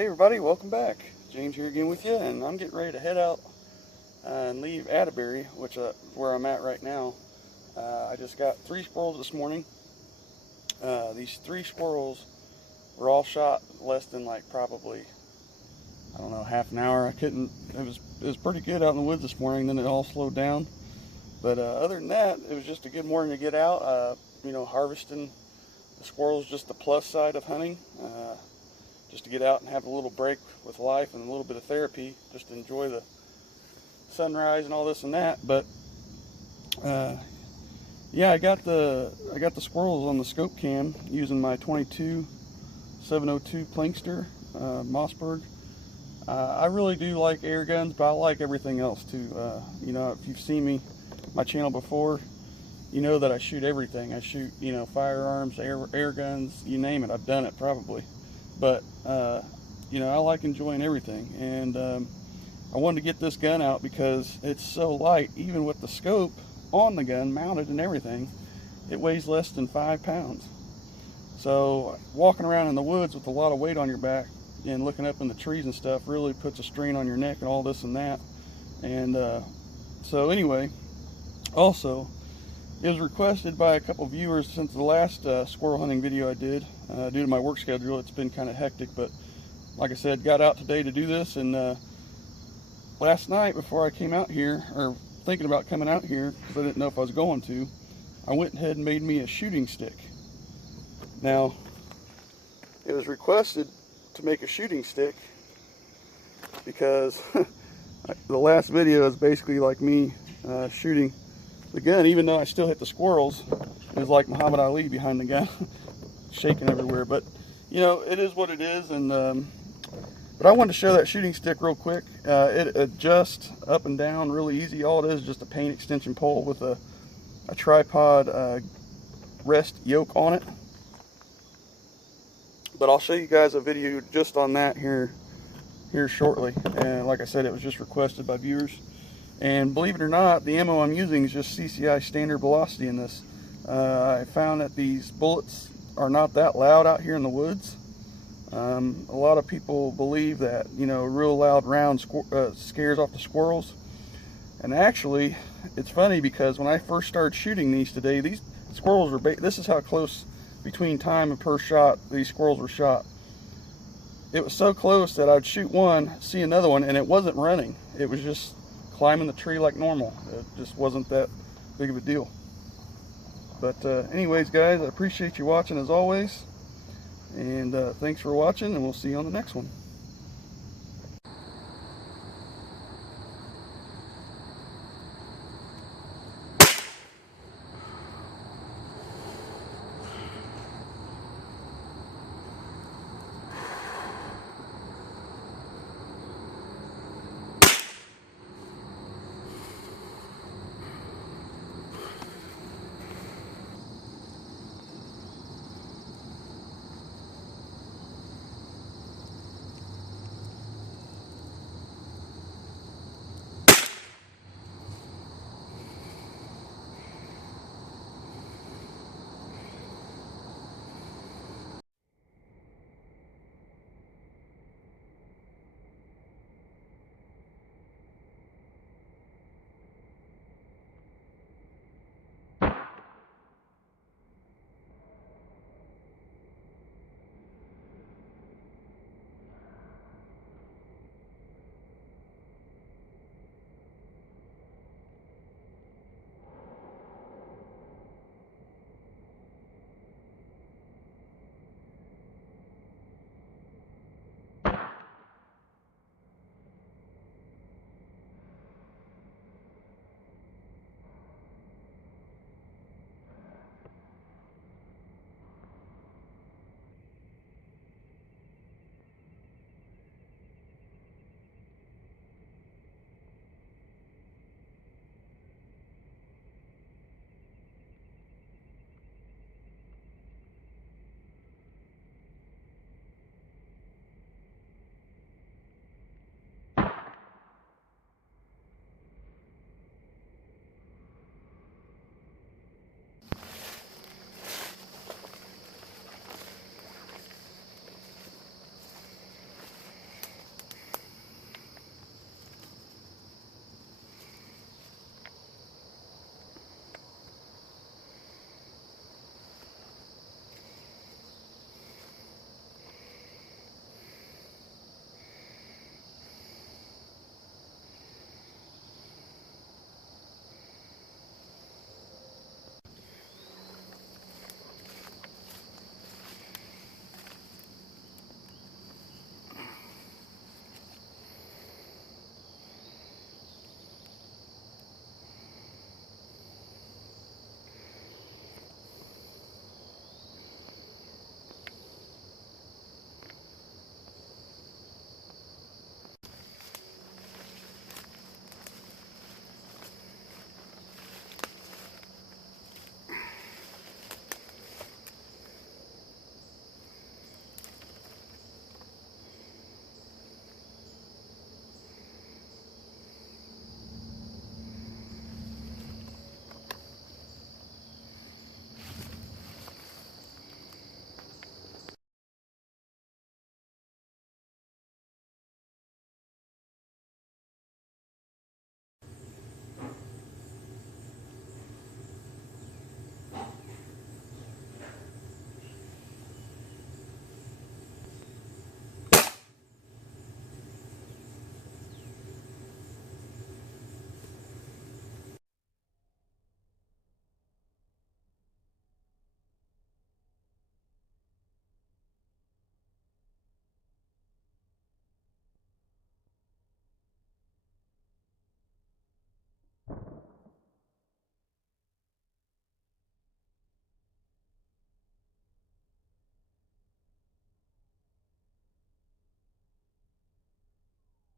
Hey everybody, welcome back. James here again with you, and I'm getting ready to head out and leave Atterbury, which where I'm at right now. I just got 3 squirrels this morning. These 3 squirrels were all shot less than probably, I don't know, half an hour. It was pretty good out in the woods this morning, then it all slowed down. But other than that, it was just a good morning to get out. Harvesting the squirrels, just the plus side of hunting. Just to get out and have a little break with life and a little bit of therapy, just to enjoy the sunrise and all this and that. But yeah, I got the squirrels on the ScopeCam using my 22 702 Plankster Mossberg. I really do like air guns, but I like everything else too. If you've seen my channel before, you know that I shoot everything. I shoot, firearms, air guns, you name it. I've done it probably. But, I like enjoying everything. And I wanted to get this gun out because it's so light. Even with the scope on the gun, mounted and everything, it weighs less than 5 pounds. So walking around in the woods with a lot of weight on your back and looking up in the trees and stuff really puts a strain on your neck and all this and that. And so anyway, also, it was requested by a couple viewers since the last squirrel hunting video I did. Due to my work schedule, it's been kind of hectic, but like I said, got out today to do this. And last night before I came out here, or thinking about coming out here because I didn't know if I was going to, I went ahead and made me a shooting stick. Now, it was requested to make a shooting stick because the last video is basically like me shooting the gun. Even though I still hit the squirrels, it was like Muhammad Ali behind the gun, shaking everywhere. But it is what it is. And but I wanted to show that shooting stick real quick. It adjusts up and down really easy. All it is just a paint extension pole with a tripod rest yoke on it. But I'll show you guys a video just on that here shortly. And like I said, it was just requested by viewers. And believe it or not, the ammo I'm using is just CCI standard velocity in this. I found that these bullets are not that loud out here in the woods. A lot of people believe that, a real loud round scares off the squirrels. And actually, it's funny because when I first started shooting these today, these squirrels were, this is how close between time and per shot these squirrels were shot. It was so close that I'd shoot one, see another one, and it wasn't running. It was just climbing the tree like normal. It just wasn't that big of a deal. But anyways, guys, I appreciate you watching as always. And thanks for watching, and we'll see you on the next one.